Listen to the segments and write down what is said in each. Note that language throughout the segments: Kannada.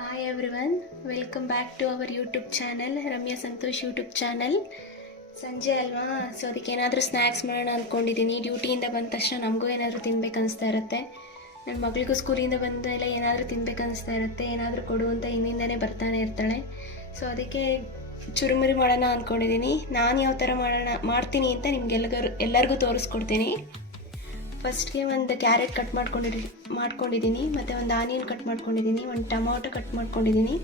Hi everyone, welcome back to our YouTube channel, Ramya Santosh YouTube channel. ಸಂಜೆ ಅಲ್ವಾ, ಸೊ ಅದಕ್ಕೆ ಏನಾದರೂ ಸ್ನ್ಯಾಕ್ಸ್ ಮಾಡೋಣ ಅಂದ್ಕೊಂಡಿದ್ದೀನಿ. ಡ್ಯೂಟಿಯಿಂದ ಬಂದ ತಕ್ಷಣ ನಮಗೂ ಏನಾದರೂ ತಿನ್ಬೇಕು ಅನಿಸ್ತಾ ಇರುತ್ತೆ. ನನ್ನ ಮಗಳಿಗೂ ಸ್ಕೂಲಿಂದ ಬಂದೆಲ್ಲ ಏನಾದರೂ ತಿನ್ಬೇಕು ಅನಿಸ್ತಾ ಇರುತ್ತೆ. ಏನಾದರೂ ಕೊಡು ಅಂತ ಹಿಂದಿಂದನೇ ಬರ್ತಾನೆ ಇರ್ತಾಳೆ. ಸೊ ಅದಕ್ಕೆ ಚುರುಮುರಿ ಮಾಡೋಣ ಅಂದ್ಕೊಂಡಿದ್ದೀನಿ. ನಾನು ಯಾವ ಥರ ಮಾಡ್ತೀನಿ ಅಂತ ಎಲ್ಲರಿಗೂ ತೋರಿಸ್ಕೊಡ್ತೀನಿ. ಫಸ್ಟ್ಗೆ ಒಂದು ಕ್ಯಾರೆಟ್ ಕಟ್ ಮಾಡ್ಕೊಂಡಿದ್ದೀನಿ, ಮತ್ತು ಒಂದು ಆನಿಯನ್ ಕಟ್ ಮಾಡ್ಕೊಂಡಿದ್ದೀನಿ, ಒಂದು ಟೊಮಾಟೊ ಕಟ್ ಮಾಡ್ಕೊಂಡಿದ್ದೀನಿ,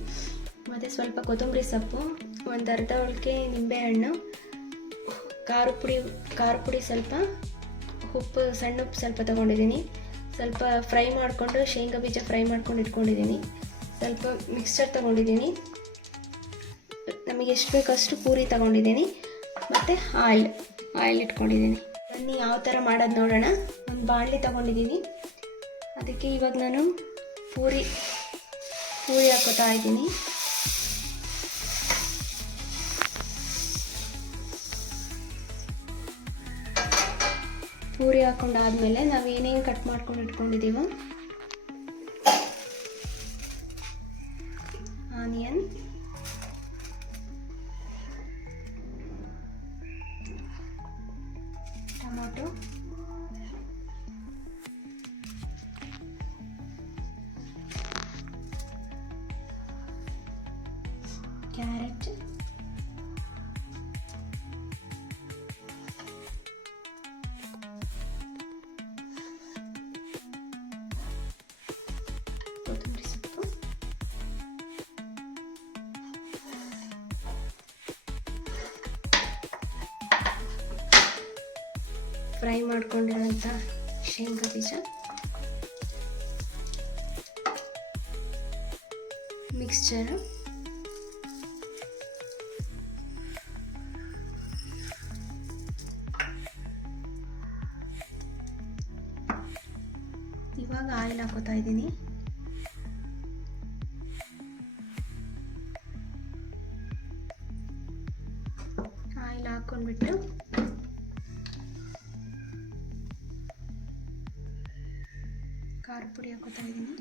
ಮತ್ತು ಸ್ವಲ್ಪ ಕೊತ್ತಂಬರಿ ಸೊಪ್ಪು, ಒಂದು ಅರ್ಧ ಒಳಗೆ ನಿಂಬೆಹಣ್ಣು, ಖಾರ ಪುಡಿ ಸ್ವಲ್ಪ, ಉಪ್ಪು, ಸಣ್ಣ ಉಪ್ಪು ಸ್ವಲ್ಪ ತೊಗೊಂಡಿದ್ದೀನಿ. ಸ್ವಲ್ಪ ಫ್ರೈ ಮಾಡಿಕೊಂಡು ಶೇಂಗಾ ಬೀಜ ಫ್ರೈ ಮಾಡ್ಕೊಂಡು ಇಟ್ಕೊಂಡಿದ್ದೀನಿ. ಸ್ವಲ್ಪ ಮಿಕ್ಸ್ಚರ್ ತೊಗೊಂಡಿದ್ದೀನಿ. ನಮಗೆ ಎಷ್ಟು ಬೇಕಷ್ಟು ಪೂರಿ ತೊಗೊಂಡಿದ್ದೀನಿ, ಮತ್ತು ಆಯಿಲ್ ಇಟ್ಕೊಂಡಿದ್ದೀನಿ. ಬನ್ನಿ ಯಾವ ಥರ ಮಾಡೋದು ನೋಡೋಣ. ಒಂದು ಬಾಣಲಿ ತೊಗೊಂಡಿದ್ದೀನಿ. ಅದಕ್ಕೆ ಇವಾಗ ನಾನು ಪೂರಿ ಹಾಕೋತಾ ಇದ್ದೀನಿ. ಪೂರಿ ಹಾಕೊಂಡಾದ್ಮೇಲೆ ನಾವು ಏನೇನು ಕಟ್ ಮಾಡ್ಕೊಂಡು ಇಟ್ಕೊಂಡಿದ್ದೀವೋ ಆನಿಯನ್, ಟೊಮೊಟೊ, ಕ್ಯಾರೆಟ್, ಕೊತ್ತಂಬರಿ ಸೊಪ್ಪು, ಫ್ರೈ ಮಾಡ್ಕೊಂಡಿರೋಂಥ ಶೇಂಗಾ ಬೀಜ, ಮಿಕ್ಸ್ಚರು, ಇವಾಗ ಆಯಿಲ್ ಹಾಕೋತಾ ಇದ್ದೀನಿ. ಆಯಿಲ್ ಹಾಕೊಂಡ್ಬಿಟ್ಟು ಖಾರ ಪುಡಿ ಹಾಕೋತಾ ಇದ್ದೀನಿ.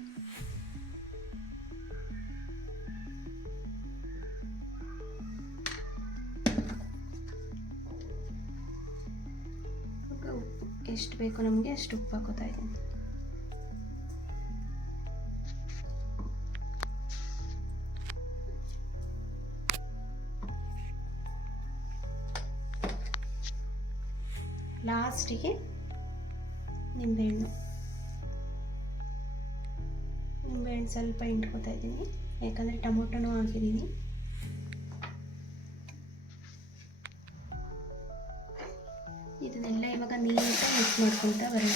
ಉಪ್ಪು ಎಷ್ಟು ಬೇಕು ನಮಗೆ ಅಷ್ಟು ಉಪ್ಪು ಹಾಕೋತಾ ಇದ್ದೀನಿ. ಲಾಸ್ಟಿಗೆ ನಿಂಬೆಹಣ್ಣು ಸ್ವಲ್ಪ ಹಿಂಡ್ಕೊತಾ ಇದ್ದೀನಿ, ಯಾಕಂದರೆ ಟೊಮೊಟೊನೂ ಹಾಕಿದ್ದೀನಿ. ಇದನ್ನೆಲ್ಲ ಇವಾಗ ನೀಟಾಗಿ ಮಿಕ್ಸ್ ಮಾಡ್ಕೊಳ್ತಾ ಬರೋಣ.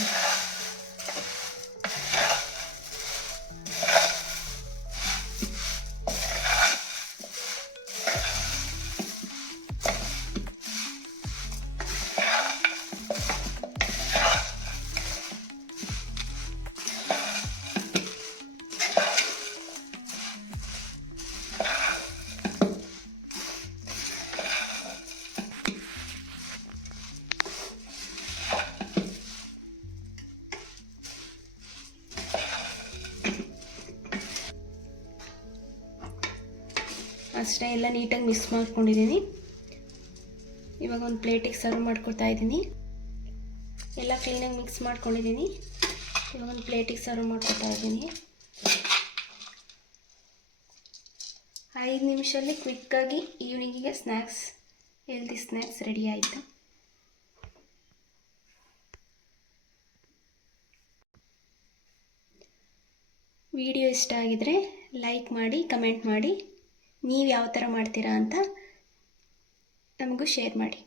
ಅಷ್ಟೇ, ಎಲ್ಲ ನೀಟಾಗಿ ಮಿಕ್ಸ್ ಮಾಡ್ಕೊಂಡಿದ್ದೀನಿ. ಇವಾಗ ಒಂದು ಪ್ಲೇಟಿಗೆ ಸರ್ವ್ ಮಾಡ್ಕೊಳ್ತಾ ಇದ್ದೀನಿ. ಎಲ್ಲ ಕ್ಲೀನಾಗಿ ಮಿಕ್ಸ್ ಮಾಡ್ಕೊಂಡಿದ್ದೀನಿ. ಇವಾಗ ಒಂದು ಪ್ಲೇಟಿಗೆ ಸರ್ವ್ ಮಾಡ್ಕೊಳ್ತಾ ಇದ್ದೀನಿ. 5 ನಿಮಿಷದಲ್ಲಿ ಕ್ವಿಕ್ಕಾಗಿ ಈವ್ನಿಂಗಿಗೆ ಹೆಲ್ದಿ ಸ್ನ್ಯಾಕ್ಸ್ ರೆಡಿ ಆಯಿತು. ವಿಡಿಯೋ ಇಷ್ಟ ಆಗಿದರೆ ಲೈಕ್ ಮಾಡಿ, ಕಮೆಂಟ್ ಮಾಡಿ. ನೀವು ಯಾವ ಥರ ಮಾಡ್ತೀರಾ ಅಂತ ನಮಗೂ ಶೇರ್ ಮಾಡಿ.